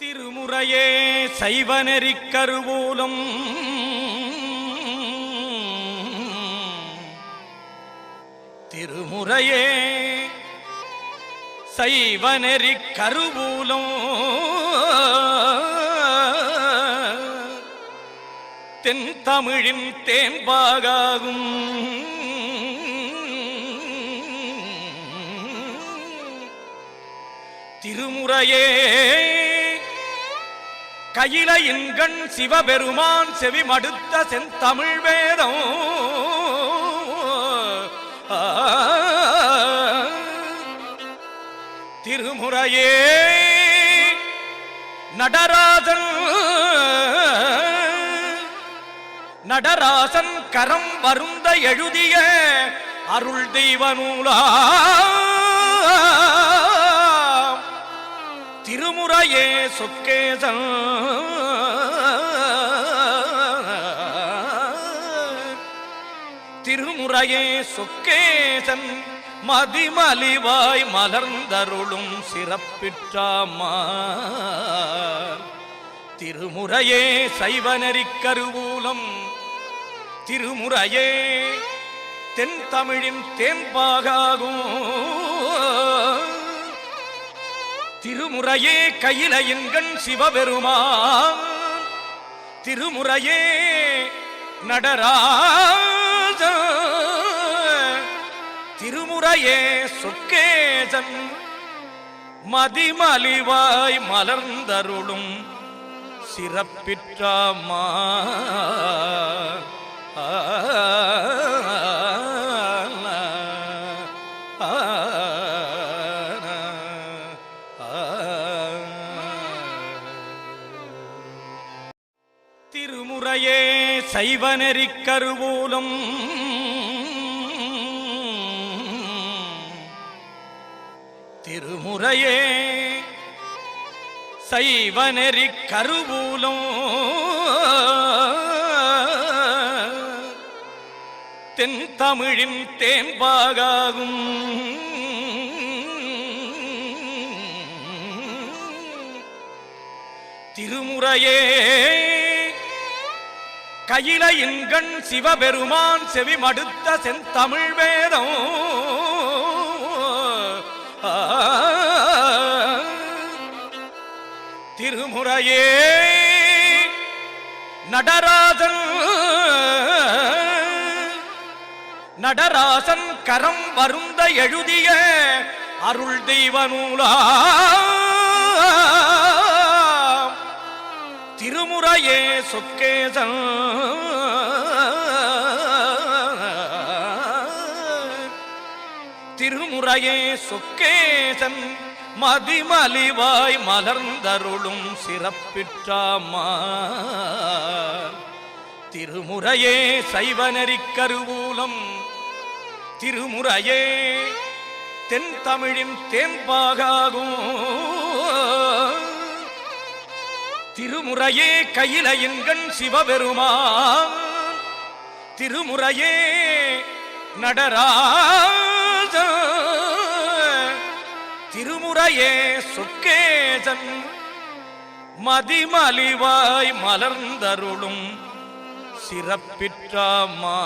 திருமுறையே சைவநெறிக் கருவூலம். திருமுறையே சைவநெறி கருவூலம். தென் தமிழின் தேன்பாகாகும். திருமுறையே கையில கையிலையின்கண் சிவபெருமான் செவி மடுத்த செந்தமிழ் வேதம். திருமுறையே நடராஜன் நடராசன் கரம் வருந்த எழுதிய அருள் தெய்வ நூலா திருமுறையே சொக்கேசன் திருமுறையே சொக்கேசன் மதிமலிவாய் மலர்ந்தருளும் சிறப்பிற்றாமா திருமுறையே சைவநெறிக்கருவூலம் திருமுறையே தென் தமிழின் தேன்பாகாகும். திருமுறையே கையில எங்கண் சிவபெருமான். திருமுறையே நடராஜ திருமுறையே சொக்கேசன். மதிமலிவாய் மலர்ந்தருளும் சிறப்பிற்றாமா. ஆ சைவநெறிக் கருவூலம். திருமுறையே சைவநெறி கருவூலம். தென் தமிழின் தேன்பாகாகும். திருமுறையே கையில இன்கண் சிவபெருமான் செவி மடுத்த செந்தமிழ் வேதம். திருமுறையே நடராஜன். நடராசன் கரம் வருந்த எழுதிய அருள் தெய்வ நூலா. திருமுறையே சொக்கேசன் திருமுறையே சொக்கேசன் மதிமலிவாய் மலர்ந்தருளும் சிறப்பிற்றாமா. திருமுறையே சைவநெறிக் கருவூலம். திருமுறையே தென் தமிழின் தேன்பாகாகும். திருமுறையே கையிலையின்கண் சிவபெருமான். திருமுறையே நடராஜ திருமுறையே சொக்கேசன் மதிமலிவாய் மலர்ந்தருளும் சிறப்பிற்றாமா.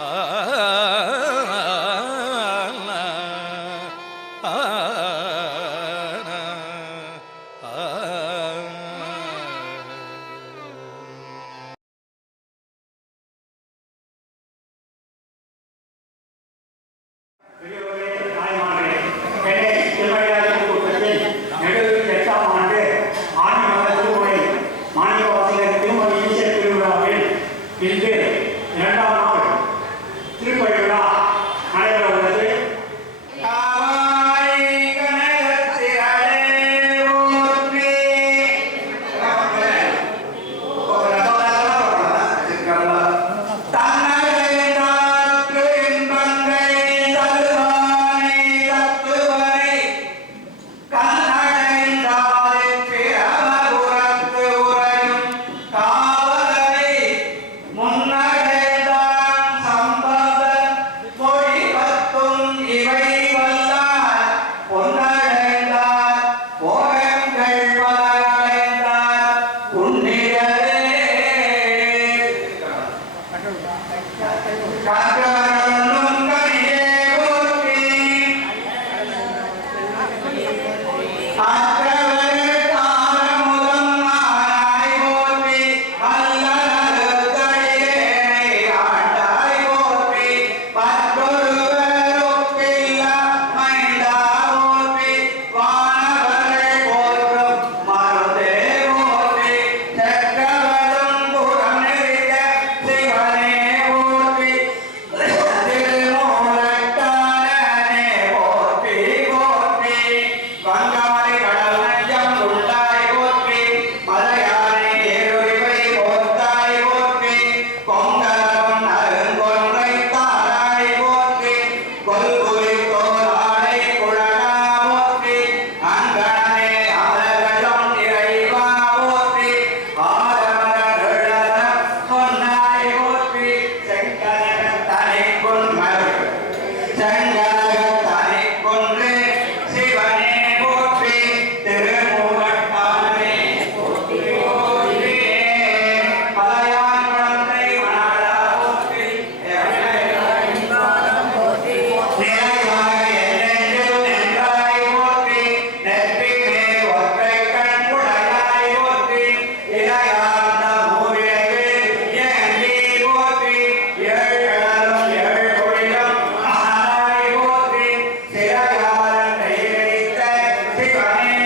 ஆ. Qué